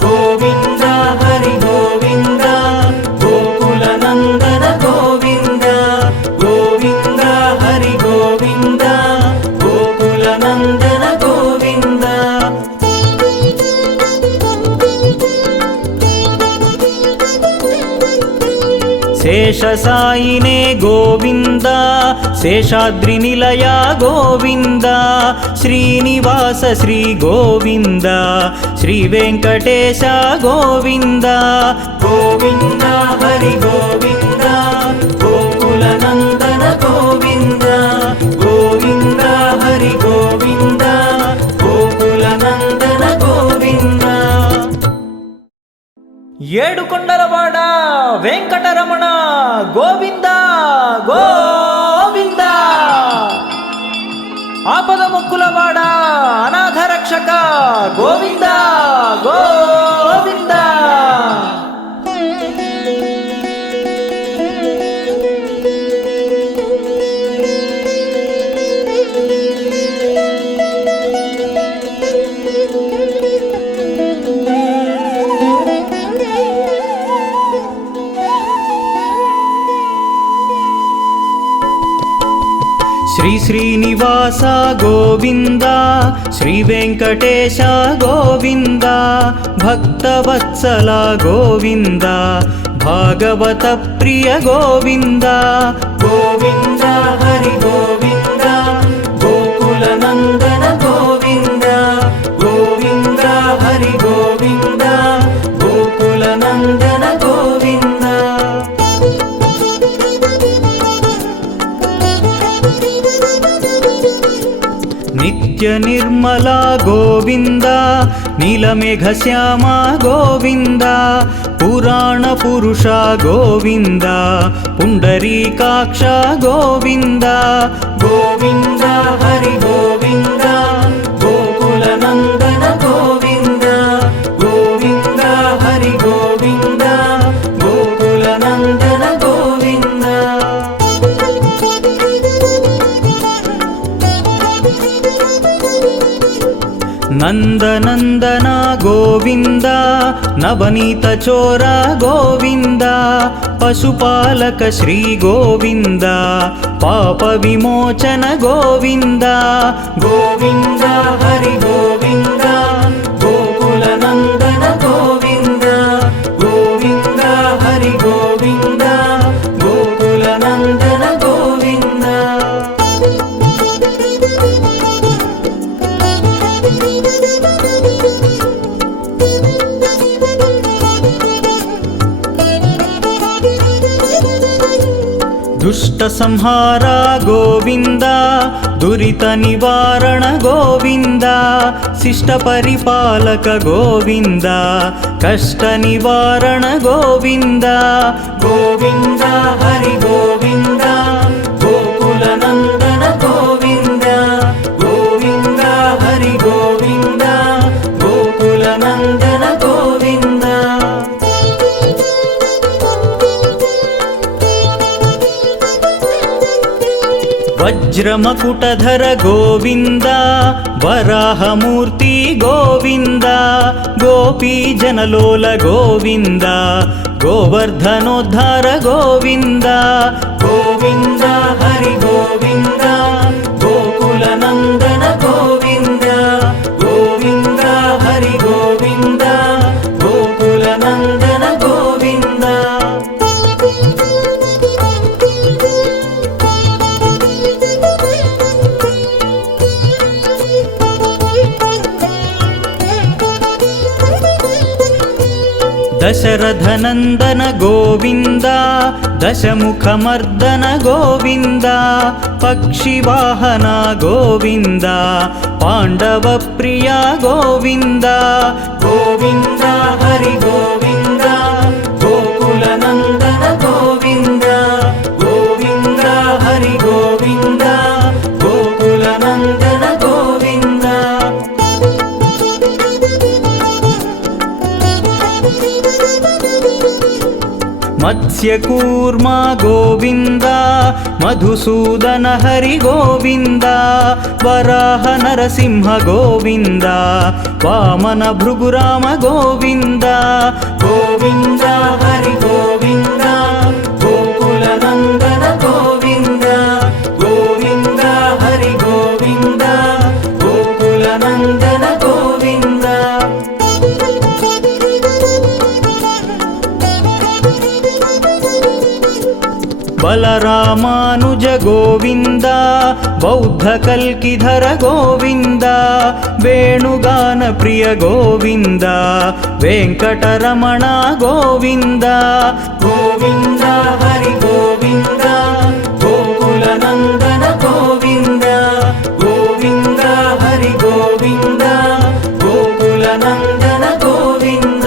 गोविन्द हरि गोविन्द गोकुलनन्दन गोविन्द गोविन्द हरि गोविन्द गोकुलनन्दन गोविन्द। शेषसायिने गोविन्द शेषाद्रिनिलया गोविन्द श्रीनिवास श्री गोविन्द श्रीवेङ्कटेश गोविन्द गोविन्द हरि गोविन्द गोकुलनन्दन गोविन्द गोविन्द हरि गोविन्द गोकुलनन्दन गोविन्द। ఏడుకొండలవాడ వెంకటరమణ గోవింద గోవింద ఆపద ముక్కులవాడ అనాథ రక్షక గోవింద గోవింద। श्री श्रीनिवास गोविंद श्री वेंकटेश गोविंद भक्तवत्सल गोविंद भागवत प्रिय गोविंद गोविंद हरि गोविंद गोकुलनंदन गोविंद गोविंद हरि गोविंद गोकुलनंदन गोविंद। नित्य निर्मला गोविन्द नीलमेघ श्यामा गोविन्द पुराण पुरुषा गोविन्द पुण्डरीकाक्ष गोविन्द गोविन्द हरि गोविन्द गोकुलनन्दन गोविन्द गोविन्द हरि गोविन्द गोकुलनन्दन गोविन्द नन्दनन्दन गोविन्द नवनीत चोर गोविन्द पशुपालक श्री गोविन्द पाप विमोचन गोविन्द गोविन्द हरि गोविन्द गोकुलनन्दन गोविन्द गोविन्द हरि गोविन्द गोकुलनन्दन गोविन्द दुष्ट संहार गोविन्द दुरित निवारण गोविन्द शिष्ट परिपालक गोविन्द कष्ट निवारण गोविन्द गोविन्द हरि गोविन्द गोकुलनन्दन गोविन्द गोविन्द हरि गोविन्द गोकुलनन्दन गोविन्द वज्रमकुटधर गोविन्द वराहमूर्ति गोविन्द गोपीजनलोल गोविन्द गोवर्धनोद्धार गोविन्द गोविन्द हरि गोविन्द गोकुलनन्दन गोविन्द गोविन्द हरि गोविन्द गोकुलनन्दन गोविन्द दशरथनन्दन गोविन्द दशमुखमर्दन गोविन्द पक्षिवाहन गोविन्द पाण्डवप्रिया गोविन्द गोविन्द हरि गोविन्द गोकुलनन्दन गोविन्द गोविन्द हरि गोविन्द गोकुलनन्दन गोविन्द मत्स्यकूर्मा गोविन्द मधुसूदन हरि गोविन्द वराह नरसिंह गोविन्द वामन भृगुराम गोविन्द गोविन्द हरि गोविन्द गोकुलनन्दन गोविन्द गोविन्द हरि गोविन्द गोकुलनन्दन गोविन्द बलरामानुज गोविन्द बौद्धकल्किधर गोविन्द वेणुगान प्रिय गोविन्द वेङ्कटरमण गोविन्द गोविन्द हरि गोविन्द गोकुलनन्दन गोविन्द गोविन्द हरि गोविन्द गोकुलनन्दन गोविन्द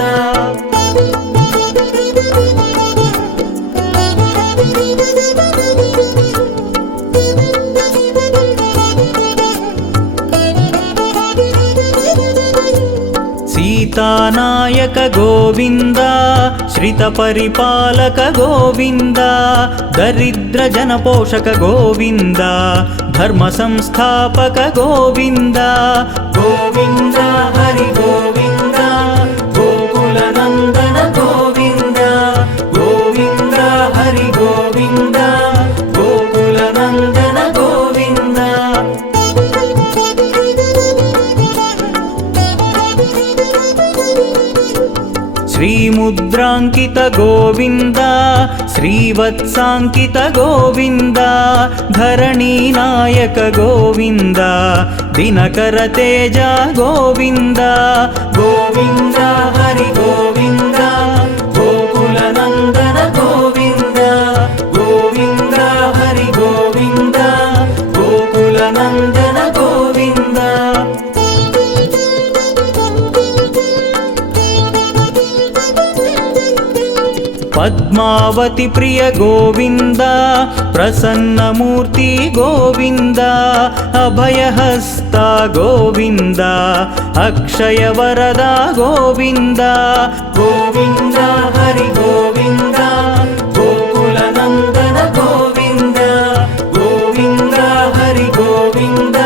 सीतानायक गोविन्द श्रितपरिपालक गोविन्द दरिद्रजनपोषक गोविन्द धर्मसंस्थापक गोविन्द गोविन्द हरि गोविन्द गोकुलनन्दन गोविन्द गोविन्द हरि गोविन्द गोकुलनन्दन गोविन्द श्रीमुद्राङ्कित गोविन्द श्रीवत्साङ्कित गोविन्द धरणीनायक गोविन्द दिनकर तेज गोविन्द गोविन्द हरि गोविन्द गोकुलनन्दन गोविन्द गोविन्द हरि गोविन्द गोकुलनन्दन गोविन्द పద్మావతి ప్రియ గోవింద ప్రసన్నమూర్తి గోవింద అభయహస్త గోవింద అక్షయ వరద గోవింద గోవింద హరి గోవింద గోకుల నందన గోవింద గోవింద హరి గోవింద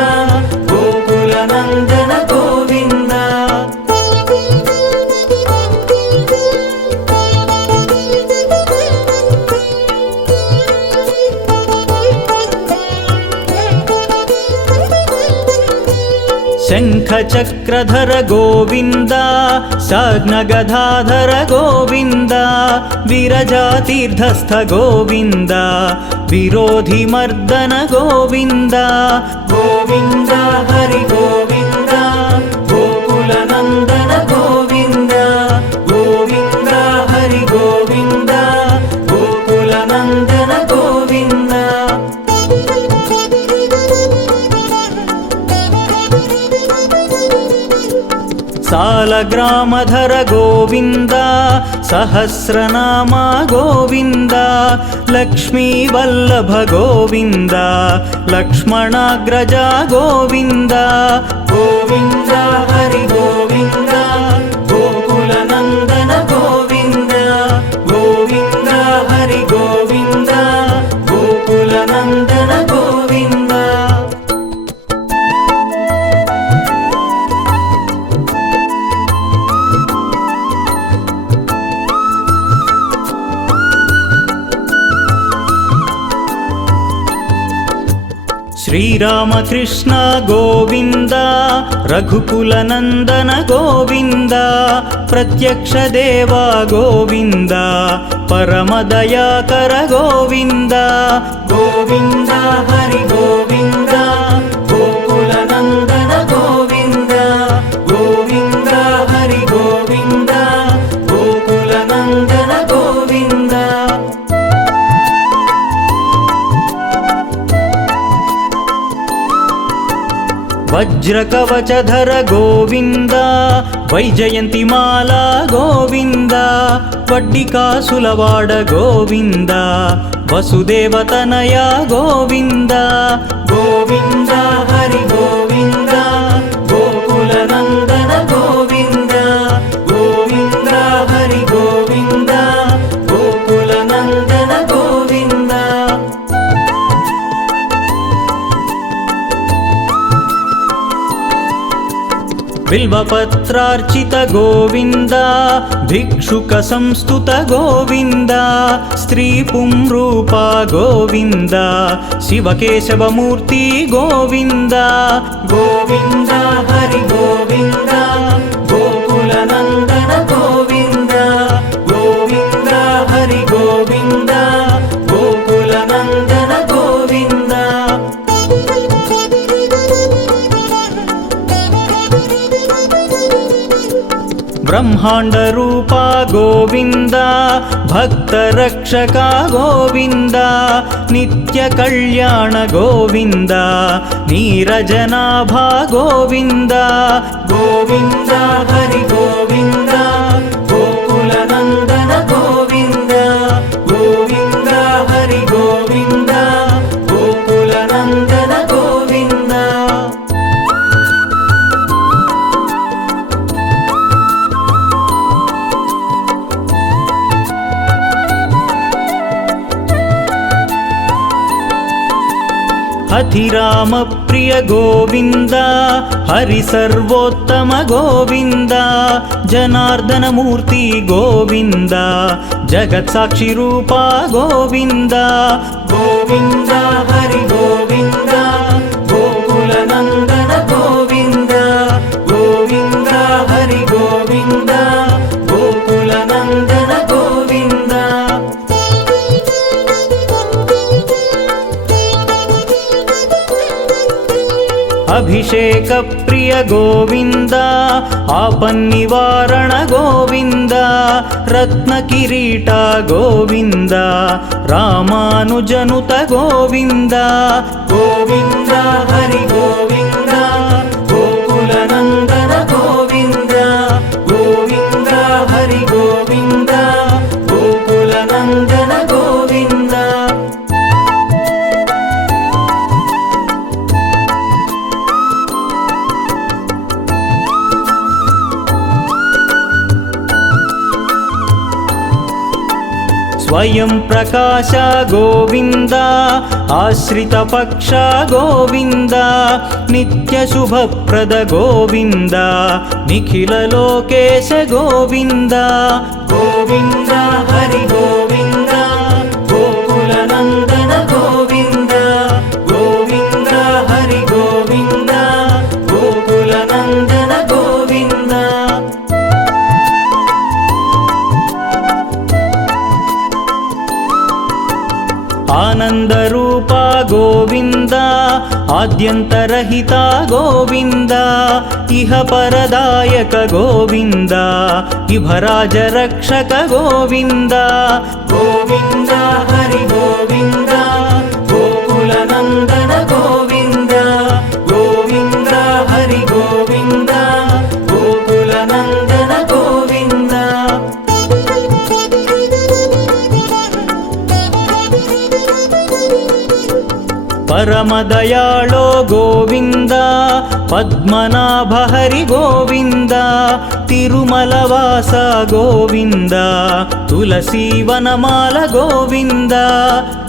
గోకుల నందన గోవింద. శంఖచక్రధర గోవింద సాగ్నగధాధర గోవింద విరజాతీర్థస్థ గోవింద విరోధిమర్దన గోవింద గోవింద హరి గోవింద గోకుల నందన గోవింద గోవింద హరి గోవింద గోకుల నందన గోవింద. సాలగ్రామధర గోవింద సహస్రనామ గోవింద లక్ష్మీవల్లభ గోవింద లక్ష్మణాగ్రజ గోవింద గోవింద హరి గోవింద గోకుల నందన గోవింద గోవింద హరి గోవింద గోకుల నందన గోవింద. శ్రీరామకృష్ణ గోవింద రఘుకుల నందన గోవింద ప్రత్యక్ష దేవ గోవింద పరమదయాకర గోవింద గోవింద హరి గోవింద గోకుల నందన గోవింద గోవింద హరి గోవింద గోకుల నందన గోవింద. వజ్రకవచధర గోవింద వైజయంతిమాల గోవింద వడ్డికాసులవాడ గోవింద వసుదేవతనయ గోవింద గోవింద హరి గోవింద గోకుల నందన గోవింద గోవింద హరి గోవింద గోకుల నందన గోవింద. బిల్వపత్రార్చిత గోవింద భిక్షుక సంస్తుత గోవింద స్త్రీ పుంరూప గోవింద శివకేశవమూర్తి గోవింద గోవింద హరి గోవింద గోకుల నందన గోవింద గోవింద హరి గోవింద గోకుల నందన గోవింద. బ్రహ్మాండ రూప గోవింద భక్త రక్షక గోవింద నిత్య కళ్యాణ గోవింద నీరజనాభ గోవింద గోవింద హరి గోవింద గోకుల నందన గోవింద గోవింద హరి గోవింద గోకుల నందన గోవింద. అధిరామ ప్రియ గోవింద హరి సర్వోత్తమ గోవింద జనార్దనమూర్తి గోవింద జగత్సాక్షి రూప గోవింద గోవింద హరి గోవింద గోకుల నందన గోవింద గోవింద హరి గోవింద గోకుల నందన గోవింద. అభిషేక ప్రియ గోవింద ఆపన్నివారణ గోవింద రత్న కిరీట గోవింద రామానుజనుత గోవింద గోవింద హరి గోవింద గోకుల నందన గోవింద గోవింద హరి గోవింద గోకుల स्वयं प्रकाश गोविन्द आश्रितपक्ष गोविन्द नित्यशुभप्रद गोविन्द निखिललोकेश गोविन्द गोविन्द हरि गोविन्द गोकुलनन्दन गोविन्द गोविन्द हरि गोविन्द गोकुलनन्दन गोविन्द आनन्दरूपा गोविन्द आद्यन्तरहिता गोविन्द इह परदायक गोविन्द इभराजरक्षक गोविन्द गोविन्द हरि गोविन्द गोकुलनन्दन गोविन्द गोविन्द हरि गोविन्द गोकुलनन्दन गोविन्द परमदयाळो गोविन्द पद्मनाभ हरि गोविन्द तिरुमलवास गोविन्द तुलसीवनमाल गोविन्द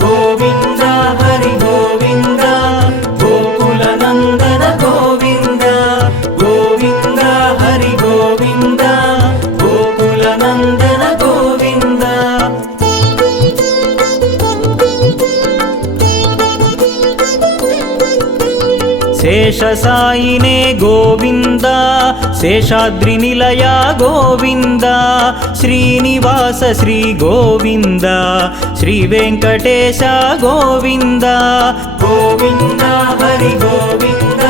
गोविन्द हरि गोविन्द गोकुलनन्दन गोविन्द गोविन्द हरि गोविन्द गोकुलनन्दन गोविन्द शेषसायिने गोविन्द शेषाद्रिनिलया गोविन्द श्रीनिवास श्री गोविन्द श्रीवेङ्कटेश गोविन्द गोविन्द हरि गोविन्द